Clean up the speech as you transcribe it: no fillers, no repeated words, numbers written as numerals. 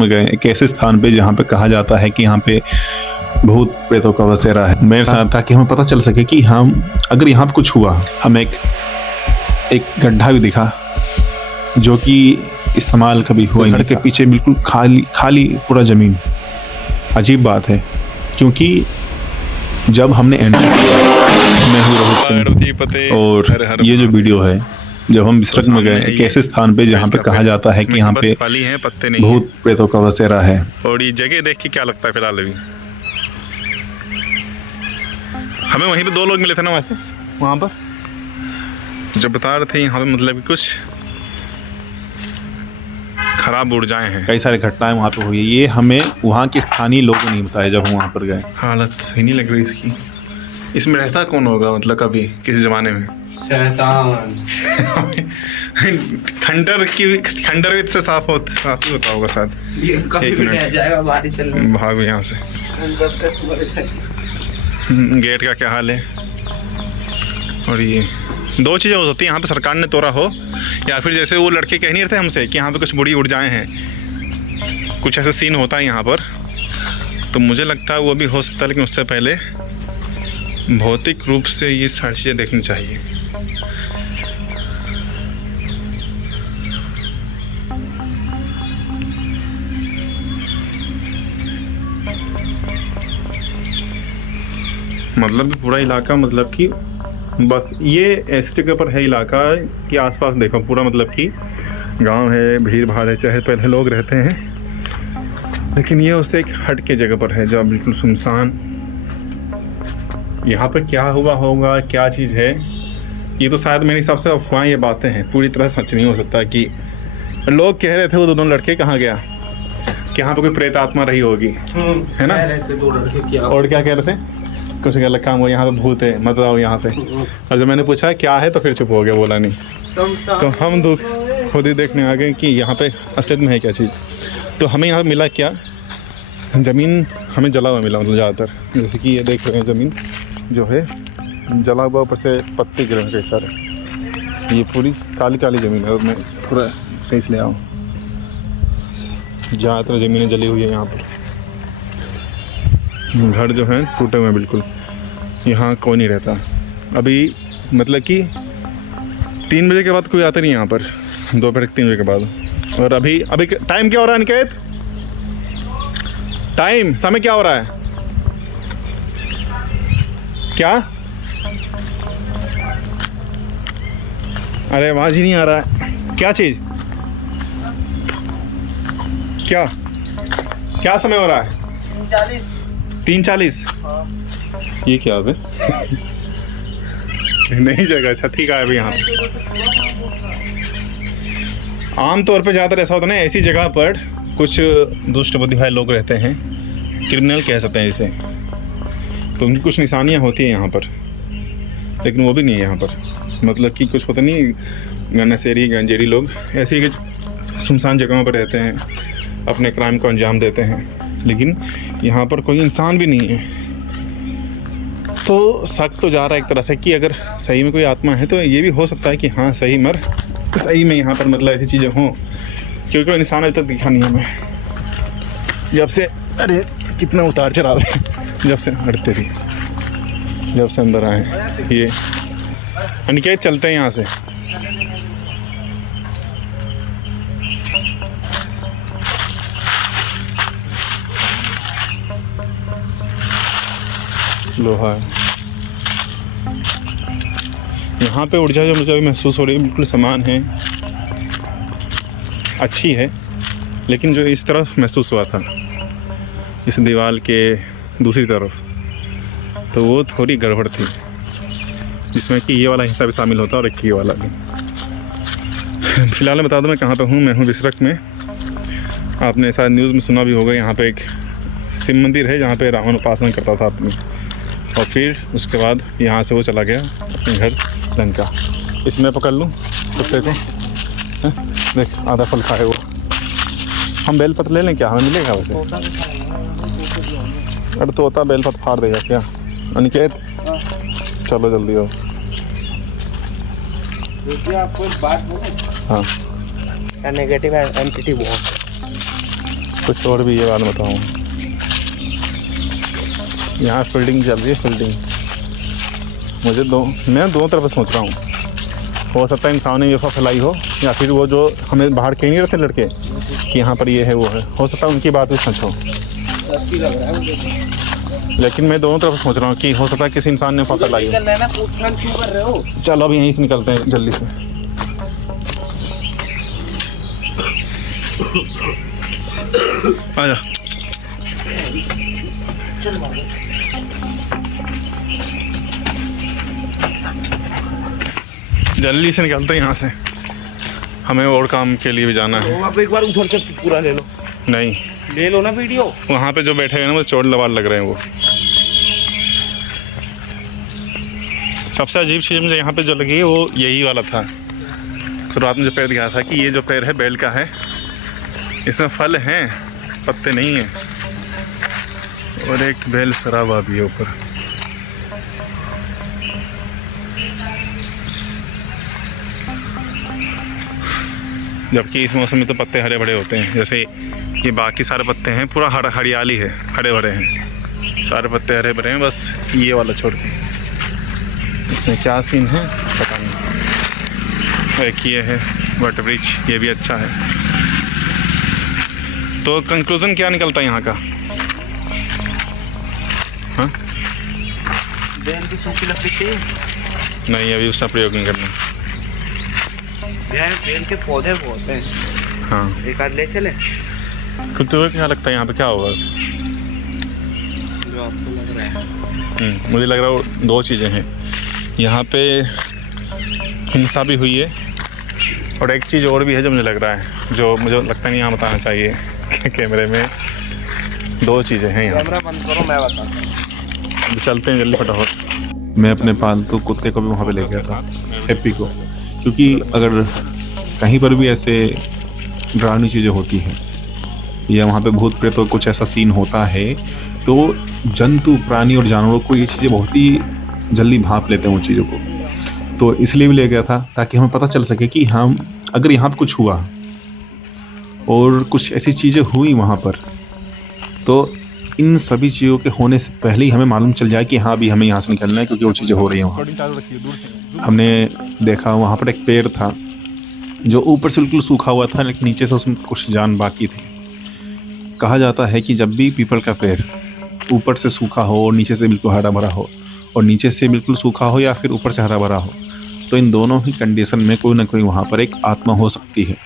में गए एक ऐसे स्थान पे जहाँ पे कहा जाता है कि यहाँ पे भूत प्रेतों का बसेरा है। मेरे साथ था कि हमें पता चल सके कि हम अगर यहाँ पे कुछ हुआ, हमें एक गड्ढा भी दिखा जो कि इस्तेमाल कभी हुआ ही नहीं। घर के पीछे बिल्कुल खाली पूरा ज़मीन। अजीब बात है क्योंकि जब हमने एंटर किया, मैं हूँ रोहित सिंह और ये जो वीडियो है, जब हम विसर्ग में गए एक ऐसे स्थान पे जहाँ पे कहा जाता है कि यहाँ पे भूत प्रेतों का बसेरा है। और ये जगह देख के क्या लगता है फिलहाल अभी हमें वहीं पे 2 लोग मिले थे ना वैसे वहाँ पर जब बता रहे थे यहाँ पे मतलब कि कुछ खराब ऊर्जाएं हैं। कई सारी घटनाएं वहाँ पे हुई है। ये हमें वहाँ के स्थानीय लोगों ने नहीं बताया जब हम वहाँ पर गए। हालत सही नहीं लग रही इसकी। इसमें रहता कौन होगा मतलब कभी किसी ज़माने में? शैतान। खंडर से साफ ही होता होगा शायद। भाग यहाँ से। गेट का क्या हाल है? और ये 2 चीज़ें हो सकती हैं, यहाँ पे सरकार ने तोड़ा हो या फिर जैसे वो लड़के कह नहीं रहे थे हमसे कि यहाँ पे कुछ बुरी ऊर्जाएं हैं, कुछ ऐसा सीन होता है यहाँ पर। तो मुझे लगता है वो भी हो सकता है, लेकिन उससे पहले भौतिक रूप से ये सारी चीज़ें देखनी चाहिए। मतलब पूरा इलाका मतलब कि बस ये ऐसी जगह पर है इलाका कि आसपास देखो पूरा मतलब कि गांव है, भीड़ भाड़ है, चाहे पहले लोग रहते हैं, लेकिन ये उससे एक हट के जगह पर है जहाँ बिल्कुल सुनसान। यहाँ पर क्या हुआ होगा, क्या चीज़ है, ये तो शायद मेरे हिसाब से अफवाह ये बातें हैं, पूरी तरह सच नहीं हो सकता। कि लोग कह रहे थे वो 2 लड़के कहाँ गया कि यहाँ पर कोई प्रेत आत्मा रही होगी, है ना? और क्या कह रहे थे? कुछ गलत काम हो, यहाँ पे भूत है, मत आओ यहाँ पे। और जब मैंने पूछा क्या है तो फिर चुप हो गया, बोला नहीं। तो हम खुद ही देखने आ गए कि यहाँ पे असलियत में है क्या चीज़। तो हमें यहाँ मिला क्या, ज़मीन हमें जला हुआ मिला, मतलब ज़्यादातर। जैसे कि ये देख रहे हैं ज़मीन जो है जला हुआ, ऊपर से पत्ते गिरे हैं कई सारे। ये पूरी काली ज़मीन है। और मैं पूरा सही से ले आऊँ, ज़्यादातर ज़मीनें जली हुई है यहाँ पर। घर जो है टूटे हुए हैं बिल्कुल, यहाँ कोई नहीं रहता अभी। मतलब कि 3 बजे के बाद कोई आता नहीं यहाँ पर, दोपहर 3 बजे के बाद। और अभी टाइम क्या हो रहा है निकेत? टाइम समय क्या हो रहा है? क्या? अरे आवाज ही नहीं आ रहा है। क्या चीज़? क्या समय हो रहा है? 3:40। ये क्या है? नहीं जगह। अच्छा ठीक है। अभी यहाँ आमतौर पर ज़्यादातर ऐसा होता है ना, ऐसी जगह पर कुछ दुष्ट बुद्धि भाई लोग रहते हैं, क्रिमिनल कह सकते हैं इसे। तो उनकी कुछ निशानियाँ होती हैं यहाँ पर, लेकिन वो भी नहीं है यहाँ पर। मतलब कि कुछ होता नहीं, गन्नासेरी गंजेरी लोग ऐसी सुनसान जगहों पर रहते हैं, अपने क्राइम को अंजाम देते हैं, लेकिन यहाँ पर कोई इंसान भी नहीं है। तो शक तो जा रहा है एक तरह से कि अगर सही में कोई आत्मा है तो ये भी हो सकता है कि हाँ सही में यहाँ पर मतलब ऐसी चीज़ें हों, क्योंकि कोई इंसान अभी तक दिखा नहीं हमें। जब से अरे कितना उतार चढ़ाव है, जब से हटते थे, जब से अंदर आए। ये अनिकेत चलते हैं यहाँ से। लोहा है यहाँ पे। ऊर्जा जो मुझे अभी महसूस हो रही है बिल्कुल समान है, अच्छी है, लेकिन जो इस तरफ महसूस हुआ था इस दीवार के दूसरी तरफ, तो वो थोड़ी गड़बड़ थी, जिसमें कि ये वाला हिस्सा भी शामिल होता और एक ये वाला भी। फिलहाल मैं बता दूं मैं कहाँ पे हूँ। मैं हूँ विसरक में। आपने शायद न्यूज़ में सुना भी होगा, यहाँ पे एक शिव मंदिर है जहाँ पे रावण उपासना करता था अपनी, और फिर उसके बाद यहाँ से वो चला गया अपने घर लंका। इसमें पकड़ लूँ कुत्ते को, देख आधा फल खाए वो। हम बेलपत्र ले लें क्या, हमें मिलेगा वैसे? अरे तोता बेलपत्र फाड़ देगा क्या? अनिकेत चलो जल्दी हो। आपको एक बात बोलूं? हाँ। नेगेटिव एंटिटी बहुत कुछ और भी ये बात बताऊँ, यहाँ फील्डिंग चल रही है, फील्डिंग। मैं दोनों तरफ सोच रहा हूँ, हो सकता है इंसान ने ये अफवाह फैलाई हो, या फिर वो जो हमें बाहर कह नहीं रहते लड़के कि यहाँ पर ये है वो है, हो सकता है उनकी बात भी सच हो। लेकिन मैं दोनों तरफ सोच रहा हूँ कि हो सकता है किसी इंसान ने अफवाह फैलाई हो। चलो अब यहीं से निकलते हैं जल्दी से। आजा। जल्दी से निकलते हैं यहाँ से, हमें और काम के लिए भी जाना है। आप एक बार उछल के पूरा ले लो। नहीं ले लो ना वीडियो। वहाँ पे जो बैठे हैं ना वो चोट लवार लग रहे हैं। वो सबसे अजीब चीज़ मुझे यहाँ पे जो लगी वो यही वाला था। शुरुआत में जो पेड़ दिखाया था कि ये जो पेड़ है बेल का है, इसमें फल हैं, पत्ते नहीं हैं, और एक बेल सराबा भी है ऊपर। जबकि इस मौसम में तो पत्ते हरे भरे होते हैं, जैसे ये बाकी सारे पत्ते हैं पूरा हरियाली है, हरे भरे हैं, सारे पत्ते हरे भरे हैं, बस ये वाला छोड़ के। इसमें क्या सीन है पता नहीं। एक ये है वाटर ब्रिज, ये भी अच्छा है। तो कंक्लूजन क्या निकलता है यहाँ का? हाँ बेल की सूखी लकड़ी चाहिए? नहीं, अभी उसका प्रयोग नहीं करना। बेल के पौधे बहुत हैं। हाँ, एक आध ले चले। तुम्हें क्या लगता है यहाँ पे क्या होगा? जो आपको लग रहा है? मुझे लग रहा है दो चीज़ें हैं यहाँ पे, हिंसा भी हुई है, और एक चीज़ और भी है जो मुझे लग रहा है, जो मुझे लगता नहीं यहाँ बताना चाहिए कैमरे में। दो चीज़ें हैं यहाँ। कैमरा बंद करो, मैं बताता हूँ। चलते हैं जल्दी फटाफट। मैं अपने पालतू कुत्ते को भी वहाँ पे ले गया था, हैप्पी को, क्योंकि अगर कहीं पर भी ऐसे डरावनी चीज़ें होती हैं या वहाँ पे भूत प्रेत और कुछ ऐसा सीन होता है, तो जंतु, प्राणी और जानवरों को ये चीज़ें बहुत ही जल्दी भांप लेते हैं उन चीज़ों को। तो इसलिए भी ले गया था ताकि हमें पता चल सके कि हम अगर यहाँ पर कुछ हुआ और कुछ ऐसी चीज़ें हुई वहाँ पर, तो इन सभी चीज़ों के होने से पहले ही हमें मालूम चल जाए कि हाँ अभी हमें यहाँ से निकलना है, क्योंकि वो चीज़ें हो रही हैं वहाँ। हमने देखा वहाँ पर एक पेड़ था जो ऊपर से बिल्कुल सूखा हुआ था, लेकिन नीचे से उसमें कुछ जान बाकी थी। कहा जाता है कि जब भी पीपल का पेड़ ऊपर से सूखा हो और नीचे से बिल्कुल हरा भरा हो, और नीचे से बिल्कुल सूखा हो या फिर ऊपर से हरा भरा हो, तो इन दोनों ही कंडीशन में कोई ना कोई वहाँ पर एक आत्मा हो सकती है।